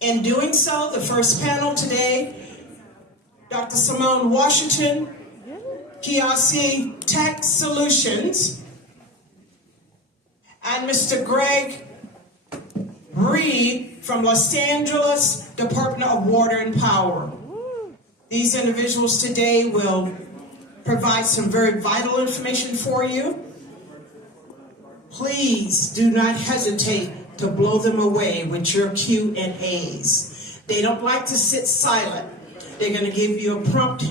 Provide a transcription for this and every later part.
In doing so, the first panel today, Dr. Simone Washington, Kiasi Tech Solutions, and Mr. Greg Reed from Los Angeles Department of Water and Power. These individuals today will provide some very vital information for you. Please do not hesitate to blow them away with your Q&As. They don't like to sit silent. They're going to give you a prompt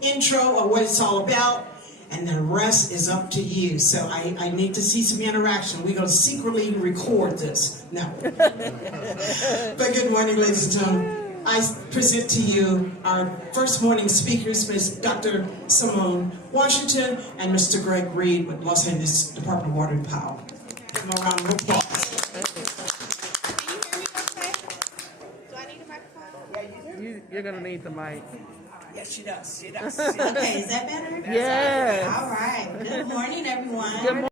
intro of what it's all about, and the rest is up to you. So I need to see some interaction. We're going to secretly record this. No. But good morning, ladies and gentlemen. I present to you our first morning speakers, Ms. Dr. Simone Washington and Mr. Greg Reed with Los Angeles Department of Water and Power. Give them a round of applause. Can you hear me okay? Do I need a microphone? Yeah, you're going to need the mic. Yes, she does. She does. Okay, is that better? Yes. All right. Good morning, everyone. Good morning.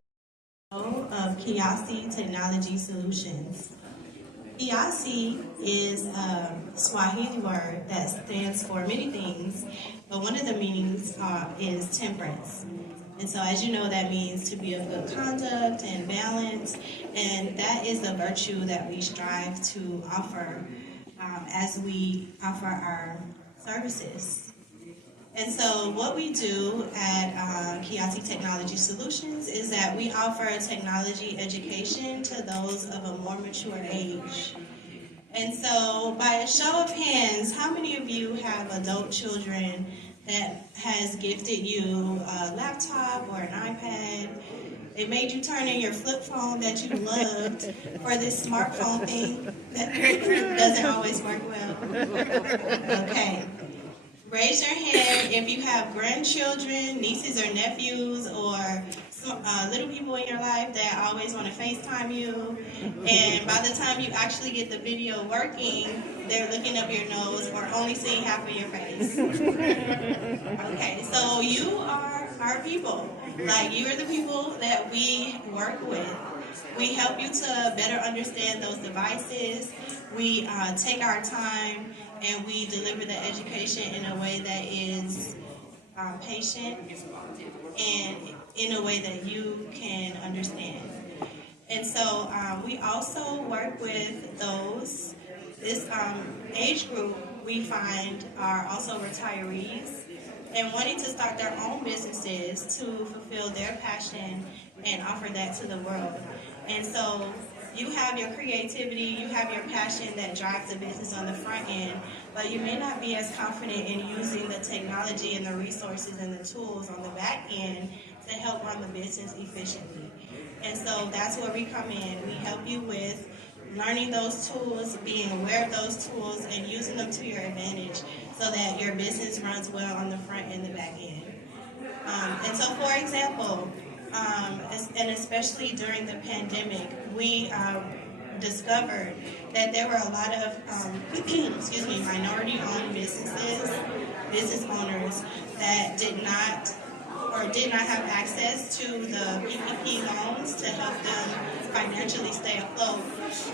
Of Kiasi Technology Solutions. Kiasi is a Swahili word that stands for many things, but one of the meanings is temperance. And so, as you know, that means to be of good conduct and balance, and that is the virtue that we strive to offer as we offer our services. And so what we do at Kiasi Technology Solutions is that we offer technology education to those of a more mature age. And so by a show of hands, how many of you have adult children that has gifted you a laptop or an iPad? It made you turn in your flip phone that you loved for this smartphone thing that doesn't always work well. Okay. Raise your hand if you have grandchildren, nieces or nephews, or little people in your life that always want to FaceTime you. And by the time you actually get the video working, they're looking up your nose or only seeing half of your face. Okay, so you are our people. Like, you are the people that we work with. We help you to better understand those devices. We take our time and we deliver the education in a way that is patient and in a way that you can understand. And so we also work with those, this age group we find are also retirees and wanting to start their own businesses to fulfill their passion and offer that to the world. And so you have your creativity, you have your passion that drives the business on the front end, but you may not be as confident in using the technology and the resources and the tools on the back end to help run the business efficiently. And so that's where we come in. We help you with learning those tools, being aware of those tools, and using them to your advantage so that your business runs well on the front and the back end. And so, for example, and especially during the pandemic, we discovered that there were a lot of minority-owned business owners that did not have access to the PPP loans to help them financially stay afloat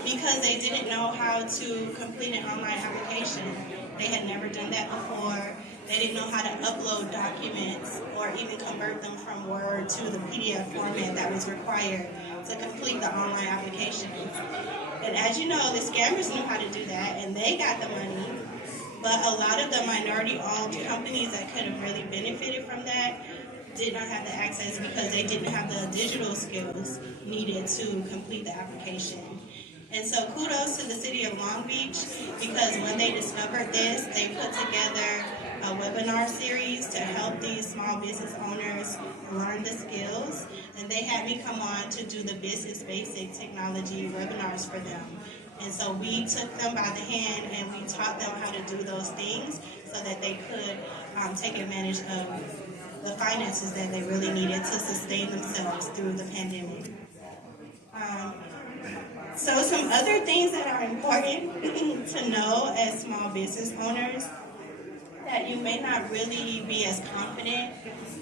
because they didn't know how to complete an online application. They had never done that before. They didn't know how to upload documents or even convert them from Word to the PDF format that was required to complete the online applications. And as you know, the scammers knew how to do that, and they got the money. But a lot of the minority-owned companies that could have really benefited from that did not have the access because they didn't have the digital skills needed to complete the application. And so kudos to the city of Long Beach, because when they discovered this, they put together a webinar series to help these small business owners learn the skills. And they had me come on to do the business basic technology webinars for them. And so we took them by the hand and we taught them how to do those things so that they could take advantage of the finances that they really needed to sustain themselves through the pandemic. So some other things that are important to know as small business owners that you may not really be as confident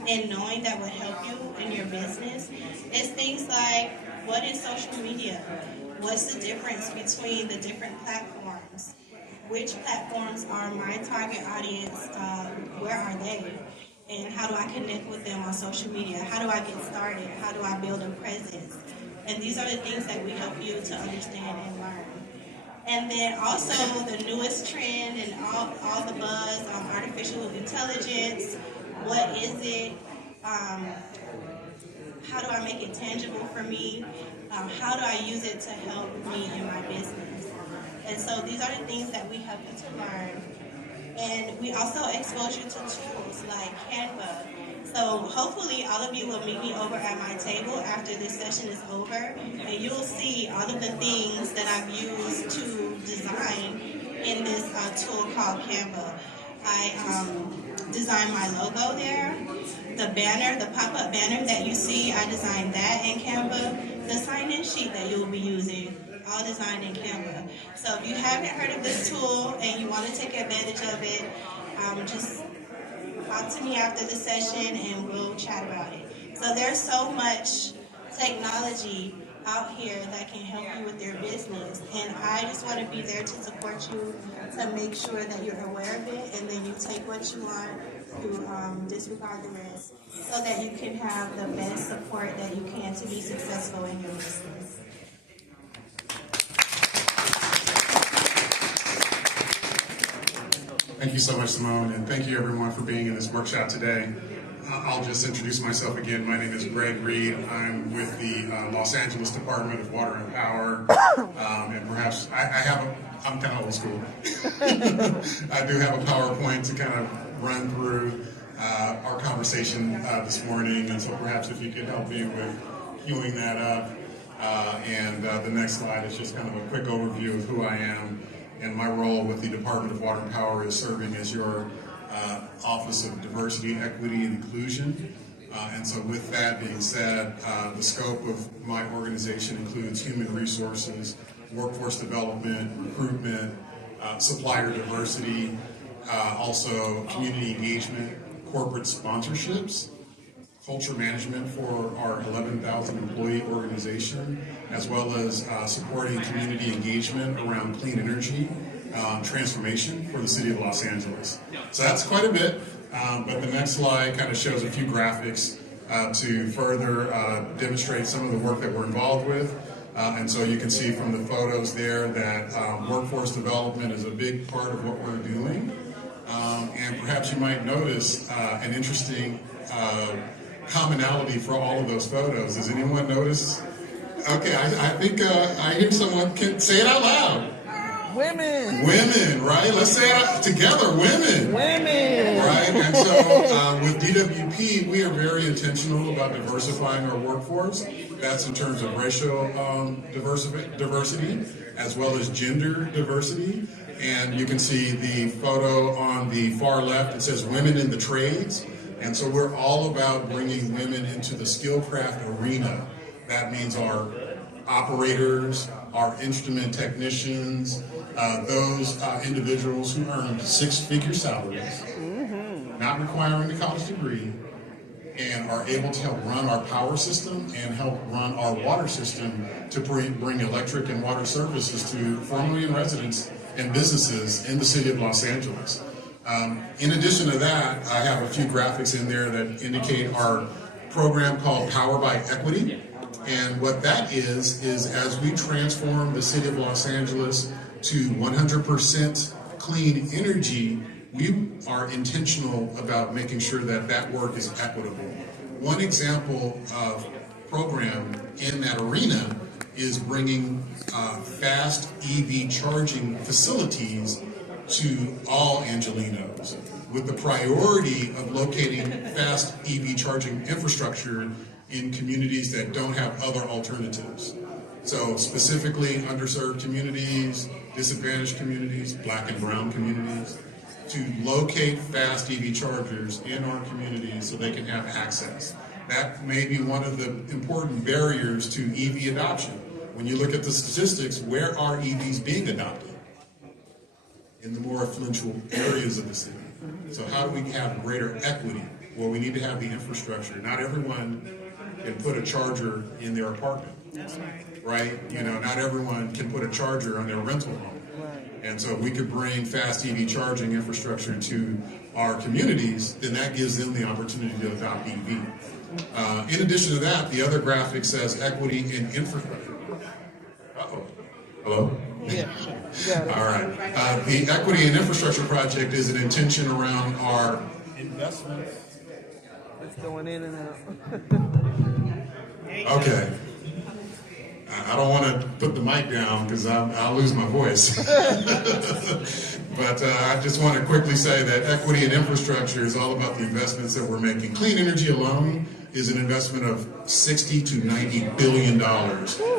in knowing that would help you in your business is things like, what is social media? what's the difference between the different platforms? Which platforms are my target audience? Where are they? And how do I connect with them on social media? How do I get started? How do I build a presence? And these are the things that we help you to understand and learn. And then also the newest trend and all the buzz on artificial intelligence. What is it? How do I make it tangible for me? How do I use it to help me in my business? And so these are the things that we help you to learn. And we also expose you to tools like Canva. So hopefully all of you will meet me over at my table after this session is over, and you'll see all of the things that I've used to design in this tool called Canva. I designed my logo there. The banner, the pop-up banner that you see, I designed that in Canva. The sign-in sheet that you'll be using, all designed in Canva. So if you haven't heard of this tool and you want to take advantage of it, just talk to me after the session and we'll chat about it. So there's so much technology out here that can help you with your business, and I just want to be there to support you, to make sure that you're aware of it, and then you take what you want, you disregard the rest, so that you can have the best support that you can to be successful in your business. Thank you so much, Simone, and thank you everyone for being in this workshop today. I'll just introduce myself again. My name is Greg Reed. I'm with the Los Angeles Department of Water and Power, and perhaps I'm kind of old school. I do have a PowerPoint to kind of run through our conversation this morning, and so perhaps if you could help me with queuing that up. And the next slide is just kind of a quick overview of who I am. And my role with the Department of Water and Power is serving as your Office of Diversity, Equity, and Inclusion. And so with that being said, the scope of my organization includes human resources, workforce development, recruitment, supplier diversity, also community engagement, corporate sponsorships, culture management for our 11,000 employee organization, as well as supporting community engagement around clean energy transformation for the city of Los Angeles. So that's quite a bit, but the next slide kind of shows a few graphics to further demonstrate some of the work that we're involved with. And so you can see from the photos there that workforce development is a big part of what we're doing. And perhaps you might notice an interesting commonality for all of those photos. Does anyone notice? Okay, I think I hear someone can say it out loud. Women. Women, right? Let's say it together, women. Women. Right? And so with DWP, we are very intentional about diversifying our workforce. That's in terms of racial diversity, as well as gender diversity. And you can see the photo on the far left. It says women in the trades. And so we're all about bringing women into the skillcraft arena. That means our operators, our instrument technicians, those individuals who earn six-figure salaries, not requiring a college degree, and are able to help run our power system and help run our water system to bring electric and water services to 4 million residents and businesses in the city of Los Angeles. In addition to that, I have a few graphics in there that indicate our program called Power by Equity. And what that is as we transform the city of Los Angeles to 100% clean energy, we are intentional about making sure that that work is equitable. One example of program in that arena is bringing fast EV charging facilities to all Angelenos, with the priority of locating fast EV charging infrastructure in communities that don't have other alternatives. So specifically underserved communities, disadvantaged communities, black and brown communities, to locate fast EV chargers in our communities so they can have access. That may be one of the important barriers to EV adoption. When you look at the statistics, where are EVs being adopted? In the more affluential areas of the city. So how do we have greater equity? Well, we need to have the infrastructure. Not everyone can put a charger in their apartment. That's right. right? You know, not everyone can put a charger on their rental home. And so if we could bring fast EV charging infrastructure to our communities, then that gives them the opportunity to adopt EV. In addition to that, the other graphic says equity in infrastructure. Uh-oh. Hello? Yeah, sure. All right. The equity and infrastructure project is an intention around our investments. It's going in and out. Okay. I don't want to put the mic down because I'll lose my voice. But I just want to quickly say that equity and infrastructure is all about the investments that we're making. Clean energy alone is an investment of $60 to $90 billion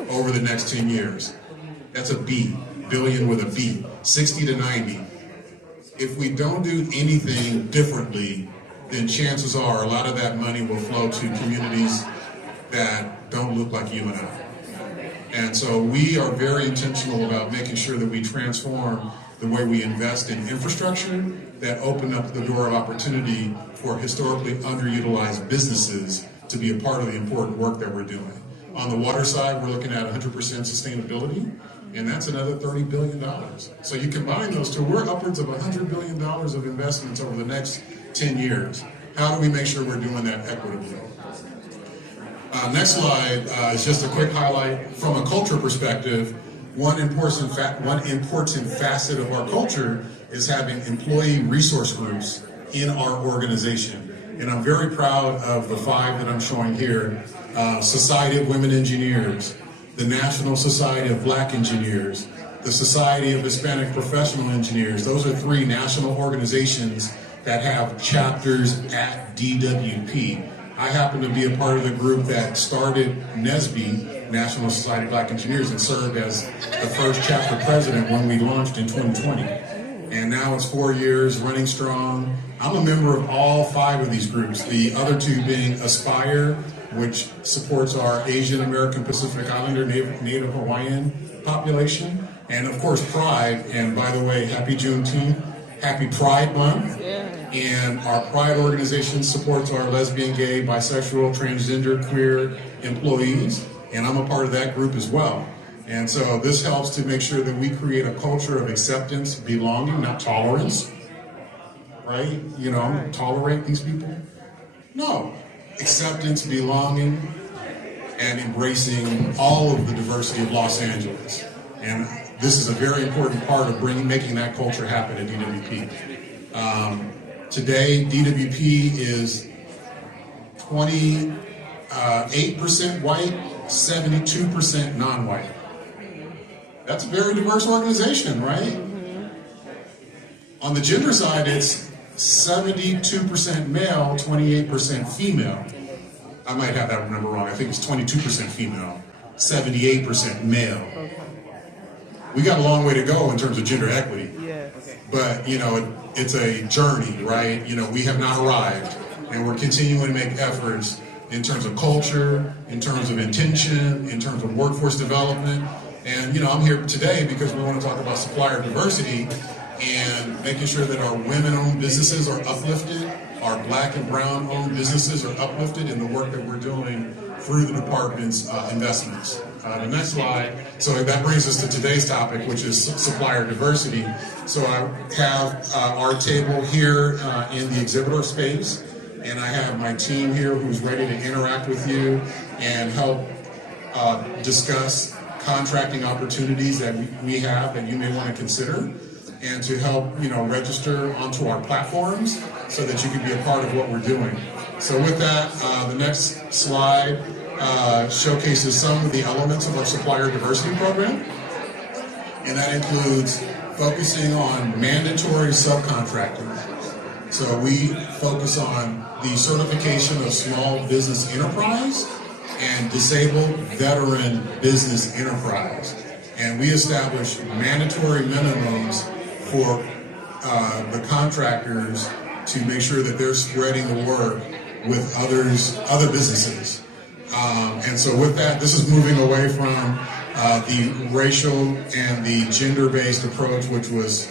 over the next 10 years. That's a B, billion with a B, 60 to 90. If we don't do anything differently, then chances are a lot of that money will flow to communities that don't look like you and I. And so we are very intentional about making sure that we transform the way we invest in infrastructure that open up the door of opportunity for historically underutilized businesses to be a part of the important work that we're doing. On the water side, we're looking at 100% sustainability, and that's another $30 billion. So you combine those two, we're upwards of $100 billion of investments over the next 10 years. How do we make sure we're doing that equitably? Next slide is just a quick highlight from a culture perspective. One important facet of our culture is having employee resource groups in our organization. And I'm very proud of the 5 that I'm showing here. Society of Women Engineers, the National Society of Black Engineers, the Society of Hispanic Professional Engineers. Those are 3 national organizations that have chapters at DWP. I happen to be a part of the group that started NSBE, National Society of Black Engineers, and served as the first chapter president when we launched in 2020. And now it's 4 years, running strong. I'm a member of all 5 of these groups, the other 2 being Aspire, which supports our Asian American Pacific Islander Native Hawaiian population, and of course Pride. And by the way, happy Juneteenth, happy Pride Month. And our Pride organization supports our lesbian, gay, bisexual, transgender, queer employees, and I'm a part of that group as well. And so this helps to make sure that we create a culture of acceptance, belonging, not tolerance, right? You know, tolerate these people? No. Acceptance, belonging, and embracing all of the diversity of Los Angeles. And this is a very important part of making that culture happen at DWP. Today, DWP is 28% white, 72% non-white. That's a very diverse organization, right? On the gender side, it's 72% male, 28% female. I might have that number wrong. I think it's 22% female, 78% male. We got a long way to go in terms of gender equity. But, you know, it's a journey, right? You know, we have not arrived, and we're continuing to make efforts in terms of culture, in terms of intention, in terms of workforce development. And, you know, I'm here today because we want to talk about supplier diversity and making sure that our women-owned businesses are uplifted, our black and brown-owned businesses are uplifted in the work that we're doing through the department's investments. The next slide. So that brings us to today's topic, which is supplier diversity. So I have our table here in the exhibitor space, and I have my team here who's ready to interact with you and help discuss contracting opportunities that we have that you may want to consider, and to help, you know, register onto our platforms so that you can be a part of what we're doing. So with that, the next slide showcases some of the elements of our supplier diversity program, and that includes focusing on mandatory subcontracting. So we focus on the certification of small business enterprise and disabled veteran business enterprise. And we establish mandatory minimums for the contractors to make sure that they're spreading the work with other businesses. And so with that, this is moving away from the racial and the gender-based approach, which was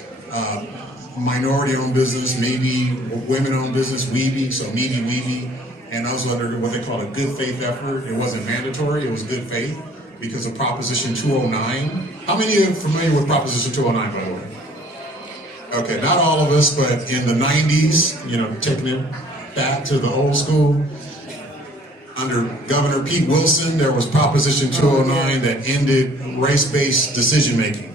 minority-owned business, maybe women-owned business, weeby, so weeby, and also under what they call a good faith effort. It wasn't mandatory, it was good faith. because of Proposition 209. How many are familiar with Proposition 209, by the way? Okay, not all of us, but in the 90s, you know, taking it back to the old school, under Governor Pete Wilson, there was Proposition 209 that ended race-based decision-making.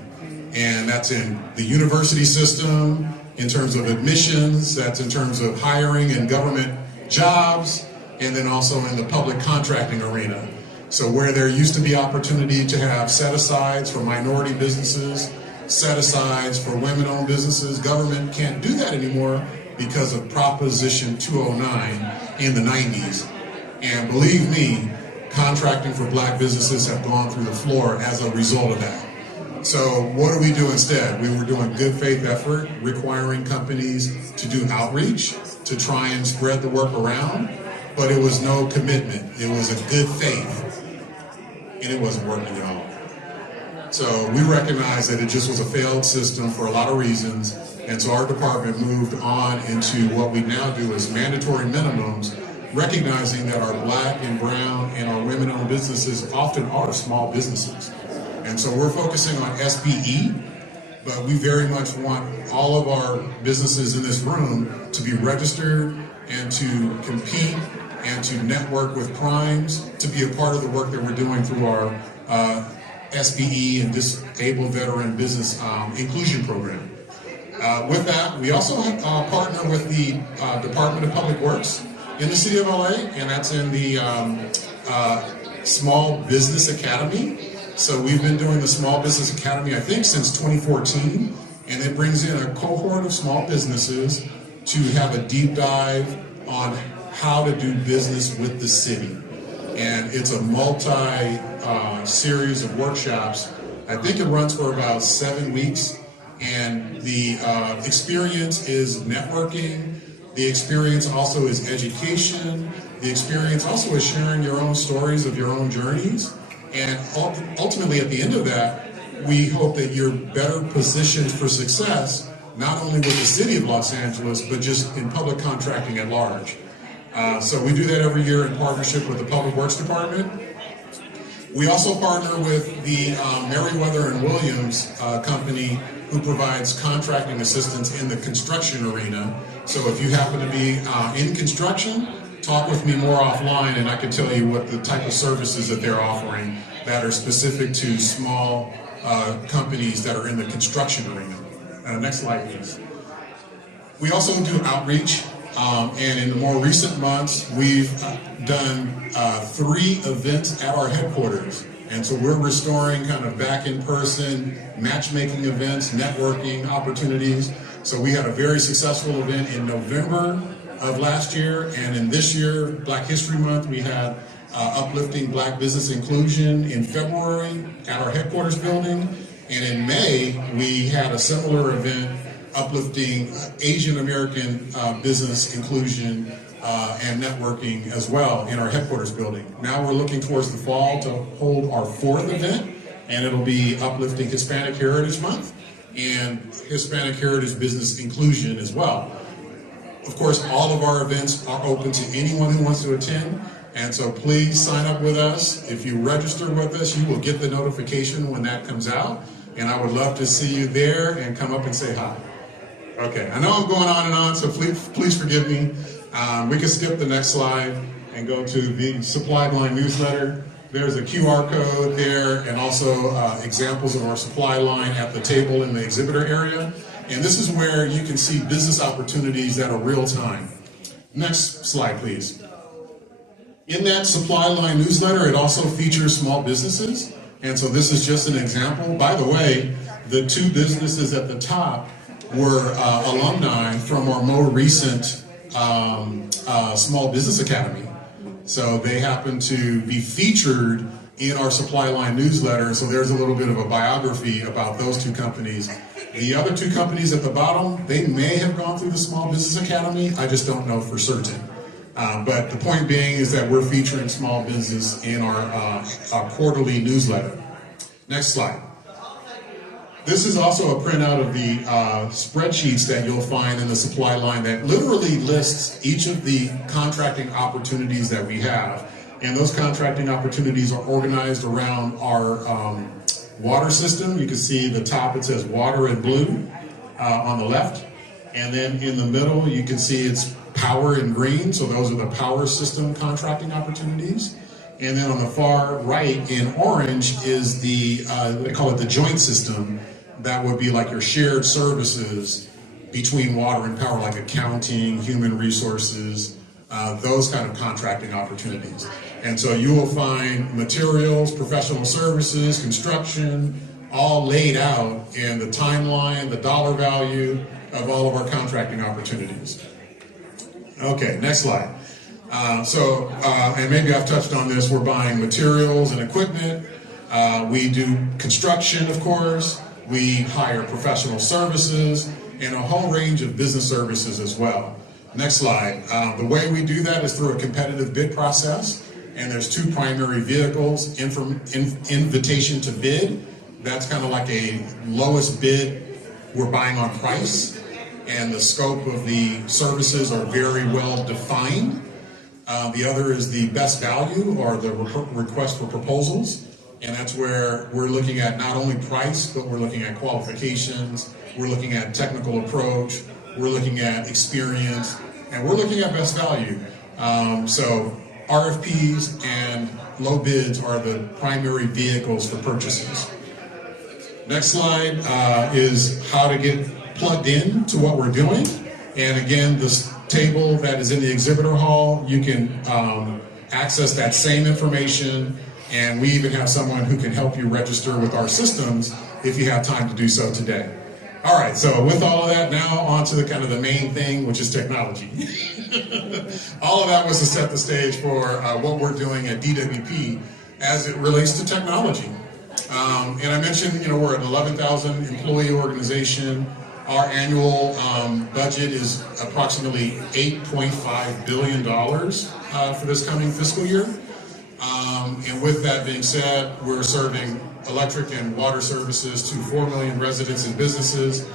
And that's in the university system, in terms of admissions, that's in terms of hiring and government jobs, and then also in the public contracting arena. So where there used to be opportunity to have set-asides for minority businesses, set-asides for women-owned businesses, government can't do that anymore because of Proposition 209 in the 90s. And believe me, contracting for black businesses have gone through the floor as a result of that. So what do we do instead? We were doing good faith effort, requiring companies to do outreach, to try and spread the work around, but it was no commitment. It was a good faith, and it wasn't working at all. So we recognized that it just was a failed system for a lot of reasons, and so our department moved on into what we now do as mandatory minimums, recognizing that our black and brown and our women-owned businesses often are small businesses. And so we're focusing on SBE, but we very much want all of our businesses in this room to be registered and to compete and to network with primes, to be a part of the work that we're doing through our SBE and Disabled Veteran Business Inclusion Program. With that, we also partner with the Department of Public Works in the City of LA, and that's in the Small Business Academy. So we've been doing the Small Business Academy, I think, since 2014, and it brings in a cohort of small businesses to have a deep dive on how to do business with the city. And it's a multi-series of workshops. I think it runs for about 7 weeks, and the experience is networking. The experience also is education. The experience also is sharing your own stories of your own journeys. And ultimately, at the end of that, we hope that you're better positioned for success, not only with the City of Los Angeles, but just in public contracting at large. So we do that every year in partnership with the Public Works Department. We also partner with the Merriweather and Williams company, who provides contracting assistance in the construction arena. So if you happen to be in construction, talk with me more offline and I can tell you what the type of services that they're offering that are specific to small companies that are in the construction arena. Next slide, please. We also do outreach, and in the more recent months, we've done 3 events at our headquarters. And so we're restoring kind of back in person matchmaking events, networking opportunities. So we had a very successful event in November of last year, and in this year, Black History Month, we had uplifting Black business inclusion in February at our headquarters building, and in May, we had a similar event uplifting Asian American business inclusion and networking as well in our headquarters building. Now we're looking towards the fall to hold our 4th event, and it'll be uplifting Hispanic Heritage Month and Hispanic Heritage Business Inclusion as well. Of course, all of our events are open to anyone who wants to attend, and so please sign up with us. If you register with us, you will get the notification when that comes out, and I would love to see you there and come up and say hi. Okay, I know I'm going on and on, so please forgive me. We can skip the next slide and go to the supply line newsletter. There's a QR code there and also examples of our supply line at the table in the exhibitor area. And this is where you can see business opportunities that are real time. Next slide, please. In that supply line newsletter, it also features small businesses. And so this is just an example. By the way, the 2 businesses at the top were alumni from our more recent Small Business Academy. So they happen to be featured in our supply line newsletter. So there's a little bit of a biography about those 2 companies. The other 2 companies at the bottom, they may have gone through the Small Business Academy. I just don't know for certain. But the point being is that we're featuring small business in our quarterly newsletter. Next slide. This is also a printout of the spreadsheets that you'll find in the supply line that literally lists each of the contracting opportunities that we have. And those contracting opportunities are organized around our water system. You can see the top, it says water in blue on the left. And then in the middle, you can see it's power in green. So those are the power system contracting opportunities. And then on the far right in orange is the, they call it the joint system. That would be like your shared services between water and power, like accounting, human resources, those kind of contracting opportunities. And so you will find materials, professional services, construction, all laid out in the timeline, the dollar value of all of our contracting opportunities. Okay, next slide. And maybe I've touched on this, we're buying materials and equipment. We do construction, of course. We hire professional services and a whole range of business services as well. Next slide. The way we do that is through a competitive bid process. And there's two primary vehicles, invitation to bid. That's kind of like a lowest bid, we're buying on price. And the scope of the services are very well defined. The other is the best value, or the request for proposals. And that's where we're looking at not only price, but we're looking at qualifications, we're looking at technical approach, we're looking at experience, and we're looking at best value. So RFPs and low bids are the primary vehicles for purchases. Next slide is how to get plugged in to what we're doing. And again, this table that is in the exhibitor hall, you can access that same information, and we even have someone who can help you register with our systems if you have time to do so today. All right, so with all of that, now on to the kind of the main thing, which is technology. All of that was to set the stage for what we're doing at DWP as it relates to technology. And I mentioned, we're an 11,000 employee organization. Our annual budget is approximately $8.5 billion for this coming fiscal year. And with that being said, we're serving electric and water services to 4 million residents and businesses.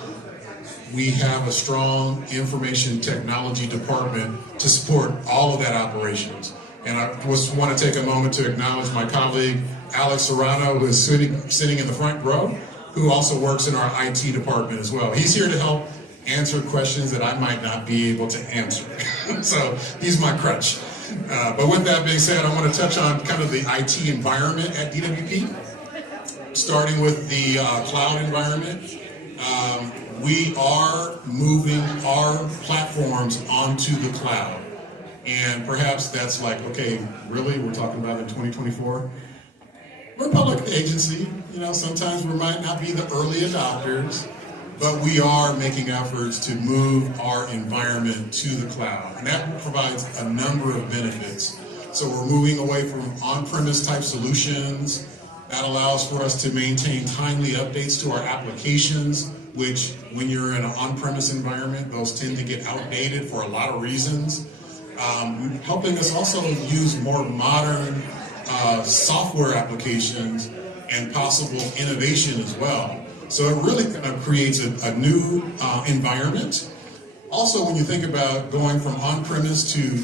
We have a strong information technology department to support all of that operations. And I just want to take a moment to acknowledge my colleague, Alex Serrano, who is sitting in the front row, who also works in our IT department as well. He's here to help answer questions that I might not be able to answer. So he's my crutch. But with that being said, I want to touch on kind of the IT environment at DWP, starting with the cloud environment. We are moving our platforms onto the cloud. And perhaps that's like, okay, really? We're talking about in 2024? We're a public agency. Sometimes we might not be the early adopters, but we are making efforts to move our environment to the cloud. And that provides a number of benefits. So we're moving away from on-premise type solutions. That allows for us to maintain timely updates to our applications, which when you're in an on-premise environment, those tend to get outdated for a lot of reasons. Helping us also use more modern software applications and possible innovation as well. So it really kind of creates a new environment. Also, when you think about going from on-premise to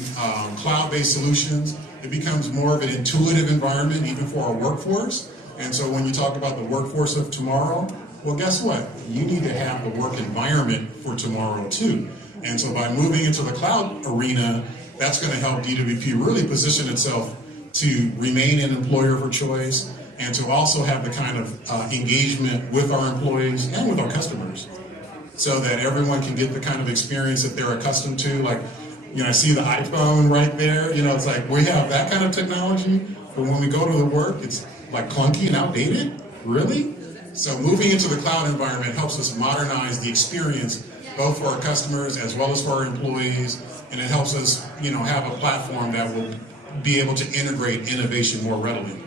cloud-based solutions, it becomes more of an intuitive environment even for our workforce. And so when you talk about the workforce of tomorrow, well, guess what? You need to have the work environment for tomorrow too. And so by moving into the cloud arena, that's going to help DWP really position itself to remain an employer for choice and to also have the kind of engagement with our employees and with our customers so that everyone can get the kind of experience that they're accustomed to. Like, I see the iPhone right there. It's like we have that kind of technology, but when we go to the work, it's like clunky and outdated. Really? So moving into the cloud environment helps us modernize the experience both for our customers as well as for our employees, and it helps us, have a platform that will be able to integrate innovation more readily.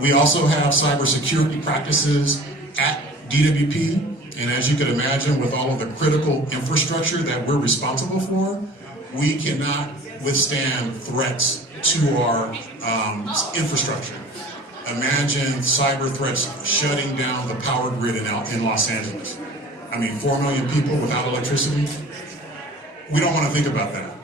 We also have cybersecurity practices at DWP, and as you can imagine, with all of the critical infrastructure that we're responsible for, we cannot withstand threats to our infrastructure. Imagine cyber threats shutting down the power grid in Los Angeles. 4 million people without electricity. We don't want to think about that.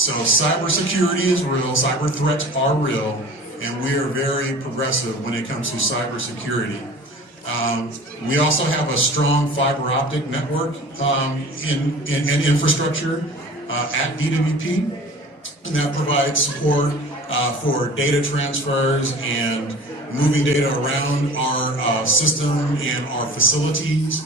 So cybersecurity is real, cyber threats are real, and we are very progressive when it comes to cybersecurity. We also have a strong fiber optic network and infrastructure at DWP, and that provides support for data transfers and moving data around our system and our facilities.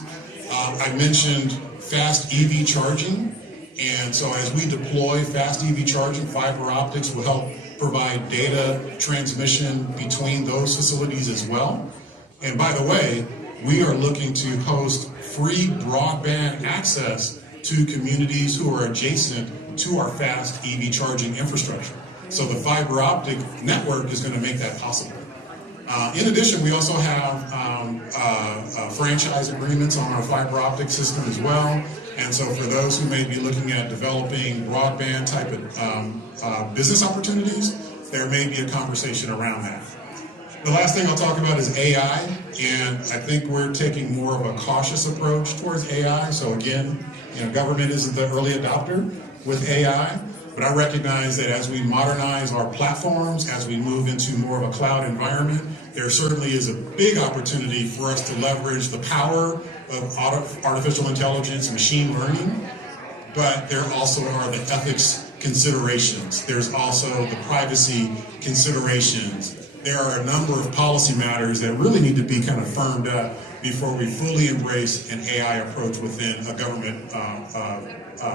I mentioned fast EV charging, and so as we deploy fast EV charging, fiber optics will help provide data transmission between those facilities as well. And by the way, we are looking to host free broadband access to communities who are adjacent to our fast EV charging infrastructure. So the fiber optic network is going to make that possible. In addition, we also have franchise agreements on our fiber optic system as well. And so for those who may be looking at developing broadband type of business opportunities, there may be a conversation around that. The last thing I'll talk about is AI, and I think we're taking more of a cautious approach towards AI. So again, government isn't the early adopter with AI, but I recognize that as we modernize our platforms, as we move into more of a cloud environment, there certainly is a big opportunity for us to leverage the power of artificial intelligence, machine learning, but there also are the ethics considerations. There's also the privacy considerations. There are a number of policy matters that really need to be kind of firmed up before we fully embrace an AI approach within a government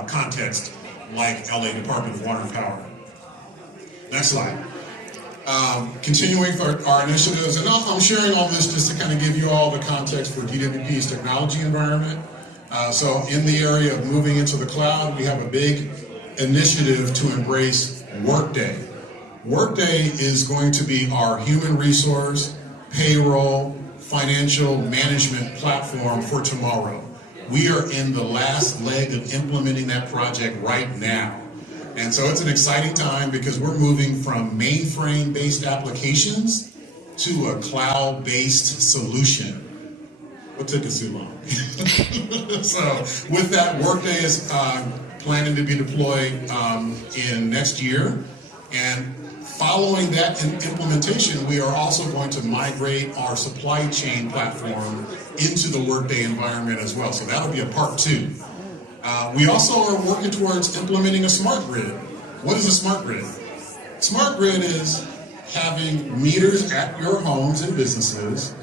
context like LA Department of Water and Power. Next slide. Continuing our initiatives, and I'm sharing all this just to kind of give you all the context for DWP's technology environment. So in the area of moving into the cloud, we have a big initiative to embrace Workday. Workday is going to be our human resource, payroll, financial management platform for tomorrow. We are in the last leg of implementing that project right now. And so it's an exciting time because we're moving from mainframe-based applications to a cloud-based solution. What took us too long? So with that, Workday is planning to be deployed in next year. And following that implementation, we are also going to migrate our supply chain platform into the Workday environment as well. So that'll be a part 2. We also are working towards implementing a smart grid. What is a smart grid? Smart grid is having meters at your homes and businesses,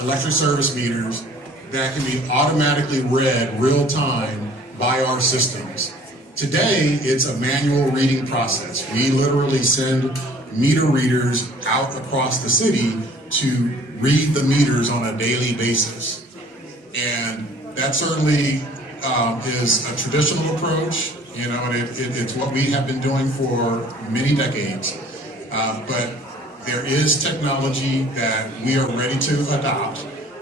electric service meters, that can be automatically read real time by our systems. Today, it's a manual reading process. We literally send meter readers out across the city to read the meters on a daily basis. And that certainly is a traditional approach, and it's what we have been doing for many decades. But there is technology that we are ready to adopt,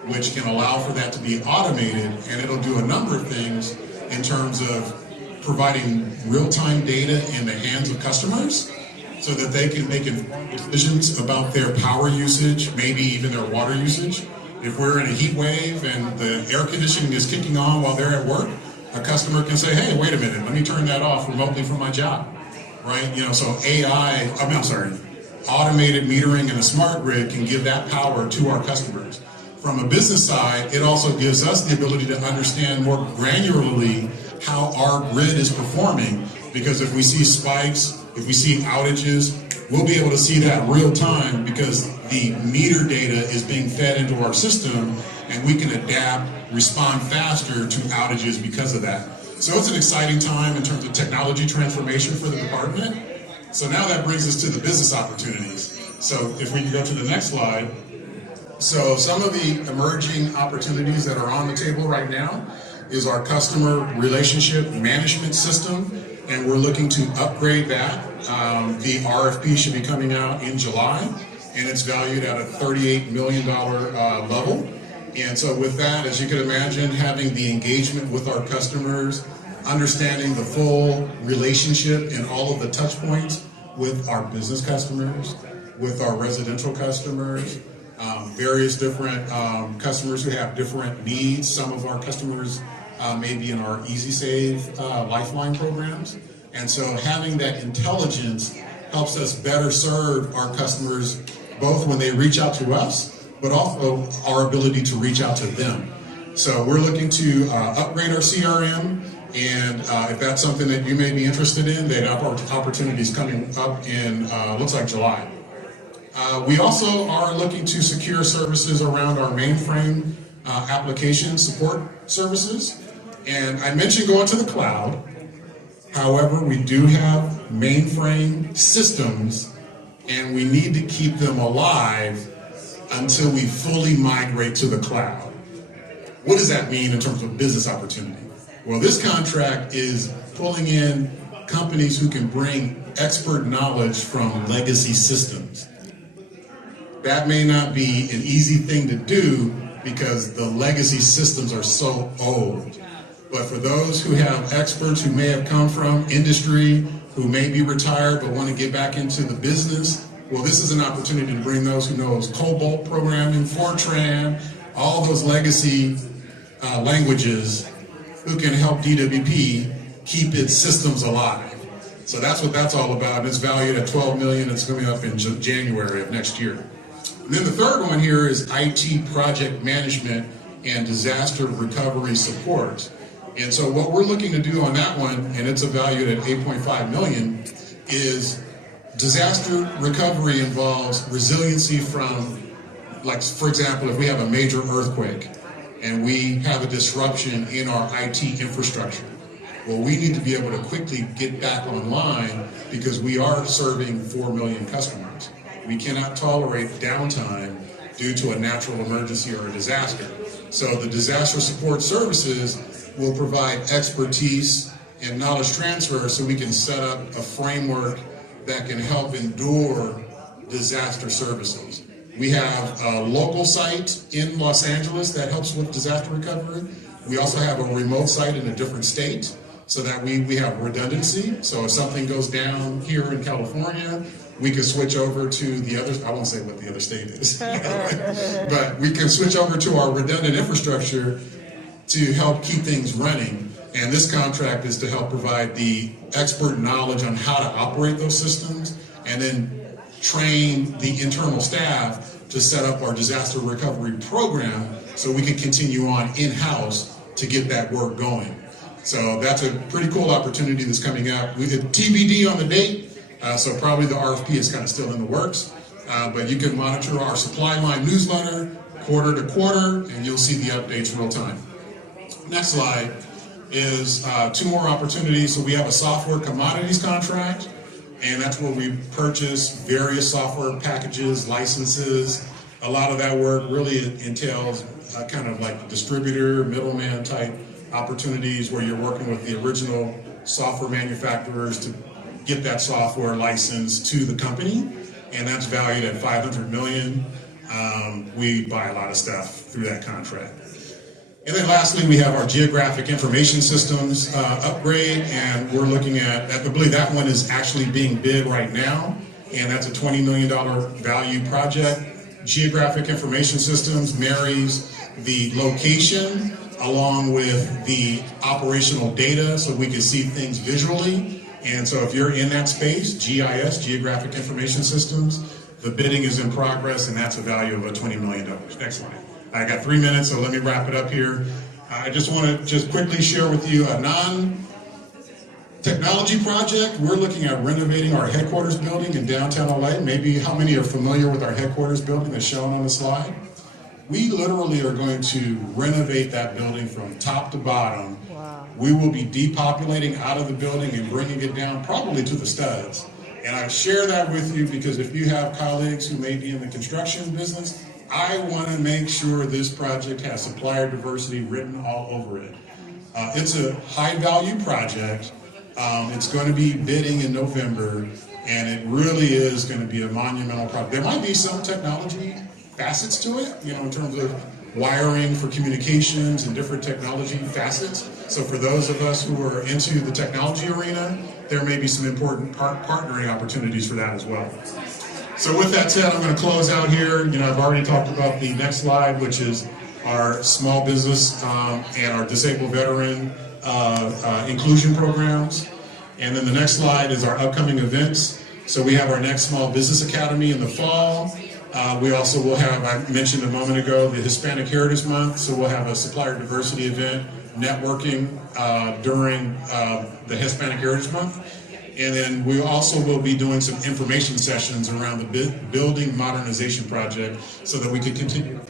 which can allow for that to be automated, and it'll do a number of things in terms of providing real-time data in the hands of customers so that they can make informed decisions about their power usage, maybe even their water usage. If we're in a heat wave and the air conditioning is kicking on while they're at work, a customer can say, hey, wait a minute, let me turn that off remotely from my job, right? So automated metering and a smart grid can give that power to our customers. From a business side, it also gives us the ability to understand more granularly how our grid is performing, because if we see spikes, if we see outages, we'll be able to see that real time because the meter data is being fed into our system, and we can adapt, respond faster to outages because of that. So it's an exciting time in terms of technology transformation for the department. So now that brings us to the business opportunities. So if we can go to the next slide. So some of the emerging opportunities that are on the table right now is our customer relationship management system, and we're looking to upgrade that. The RFP should be coming out in July, and it's valued at a $38 million level. And so with that, as you can imagine, having the engagement with our customers, understanding the full relationship and all of the touch points with our business customers, with our residential customers, various different customers who have different needs. Some of our customers may be in our Easy Save Lifeline programs. And so having that intelligence helps us better serve our customers, both when they reach out to us, but also our ability to reach out to them. So we're looking to upgrade our CRM, and if that's something that you may be interested in, they have opportunities coming up in, looks like July. We also are looking to secure services around our mainframe application support services. And I mentioned going to the cloud. However, we do have mainframe systems, and we need to keep them alive until we fully migrate to the cloud. What does that mean in terms of business opportunity? Well, this contract is pulling in companies who can bring expert knowledge from legacy systems. That may not be an easy thing to do because the legacy systems are so old. But for those who have experts who may have come from industry, who may be retired but want to get back into the business, well, this is an opportunity to bring those who knows COBOL programming, Fortran, all those legacy languages who can help DWP keep its systems alive. So that's what that's all about. It's valued at $12 million. It's coming up in January of next year. And then the third one here is IT project management and disaster recovery support. And so what we're looking to do on that one, and it's valued at $8.5 million, is disaster recovery involves resiliency from, like, for example, if we have a major earthquake and we have a disruption in our IT infrastructure. Well, we need to be able to quickly get back online because we are serving 4 million customers. We cannot tolerate downtime due to a natural emergency or a disaster. So the disaster support services will provide expertise and knowledge transfer so we can set up a framework that can help endure disaster services. We have a local site in Los Angeles that helps with disaster recovery. We also have a remote site in a different state so that we have redundancy. So if something goes down here in California, we can switch over to the other, I won't say what the other state is, but we can switch over to our redundant infrastructure to help keep things running. And this contract is to help provide the expert knowledge on how to operate those systems and then train the internal staff to set up our disaster recovery program so we can continue on in-house to get that work going. So that's a pretty cool opportunity that's coming up. We did TBD on the date, so probably the RFP is kind of still in the works, but you can monitor our supply line newsletter quarter to quarter and you'll see the updates real time. Next slide is 2 more opportunities. So we have a software commodities contract, and that's where we purchase various software packages, licenses. A lot of that work really entails kind of like distributor, middleman type opportunities where you're working with the original software manufacturers to get that software license to the company, and that's valued at $500 million. We buy a lot of stuff through that contract. And then lastly, we have our geographic information systems upgrade, and we're looking at, I believe that one is actually being bid right now, and that's a $20 million value project. Geographic information systems marries the location along with the operational data so we can see things visually. And so if you're in that space, GIS, Geographic Information Systems, the bidding is in progress, and that's a value of $20 million. Next slide. I got 3 minutes, so let me wrap it up here. I just want to quickly share with you a non-technology project. We're looking at renovating our headquarters building in downtown LA. Maybe how many are familiar with our headquarters building that's shown on the slide? We literally are going to renovate that building from top to bottom. Wow. We will be depopulating out of the building and bringing it down probably to the studs. And I share that with you because if you have colleagues who may be in the construction business, I want to make sure this project has supplier diversity written all over it. It's a high value project. It's going to be bidding in November, and it really is going to be a monumental project. There might be some technology facets to it, in terms of wiring for communications and different technology facets. So for those of us who are into the technology arena, there may be some important partnering opportunities for that as well. So with that said, I'm going to close out here. I've already talked about the next slide, which is our small business and our disabled veteran inclusion programs. And then the next slide is our upcoming events. So we have our next Small Business Academy in the fall. We also will have, I mentioned a moment ago, the Hispanic Heritage Month. So we'll have a supplier diversity event, networking during the Hispanic Heritage Month. And then we also will be doing some information sessions around the building modernization project so that we can continue.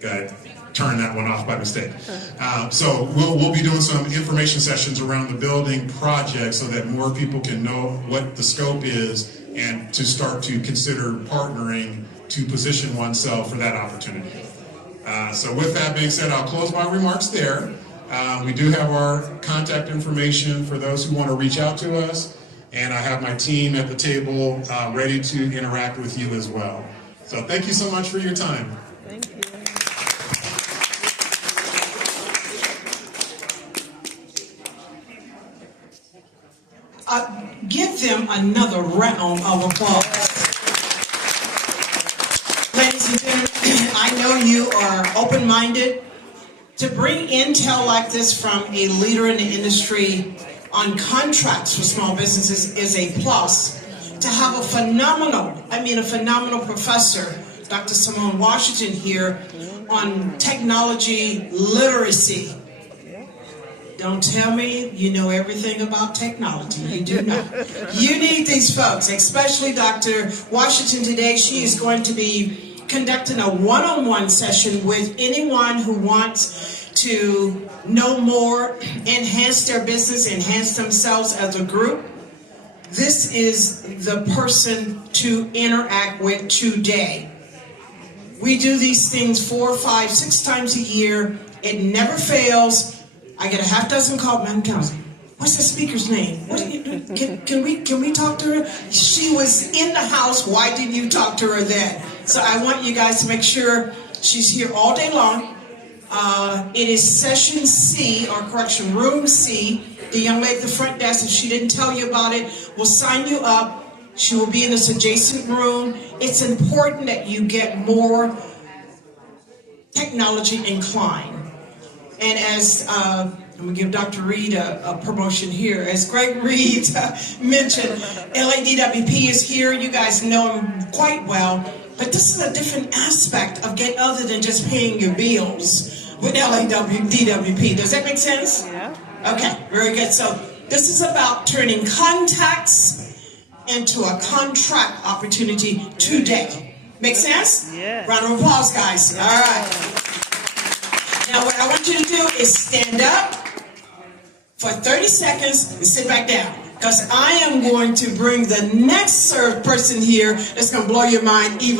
Got turn that one off by mistake. So we'll be doing some information sessions around the building project so that more people can know what the scope is and to start to consider partnering to position oneself for that opportunity. So with that being said, I'll close my remarks there. We do have our contact information for those who want to reach out to us, and I have my team at the table ready to interact with you as well. So thank you so much for your time. Thank you. Give them another round of applause. Ladies and gentlemen, I know you are open-minded. To bring intel like this from a leader in the industry on contracts for small businesses is a plus. To have a phenomenal professor, Dr. Simone Washington here on technology literacy. Don't tell me you know everything about technology. You do not. You need these folks, especially Dr. Washington today. She is going to be conducting a one-on-one session with anyone who wants to know more, enhance their business, enhance themselves as a group. This is the person to interact with today. We do these things 4, 5, 6 times a year. It never fails. I get a half dozen calls, Madam Council. What's the speaker's name? What can we talk to her? She was in the house. Why didn't you talk to her then? So I want you guys to make sure she's here all day long. It is session C, or correction, room C. The young lady at the front desk, if she didn't tell you about it, will sign you up. She will be in this adjacent room. It's important that you get more technology inclined. And as I'm going to give Dr. Reed a promotion here. As Greg Reed mentioned, LADWP is here. You guys know him quite well. But this is a different aspect of other than just paying your bills with LADWP. Does that make sense? Yeah. Okay, very good. So this is about turning contacts into a contract opportunity today. Make sense? Yeah. Round of applause, guys. All right. Now what I want you to do is stand up for 30 seconds and sit back down. Because I am going to bring the next served person here that's going to blow your mind even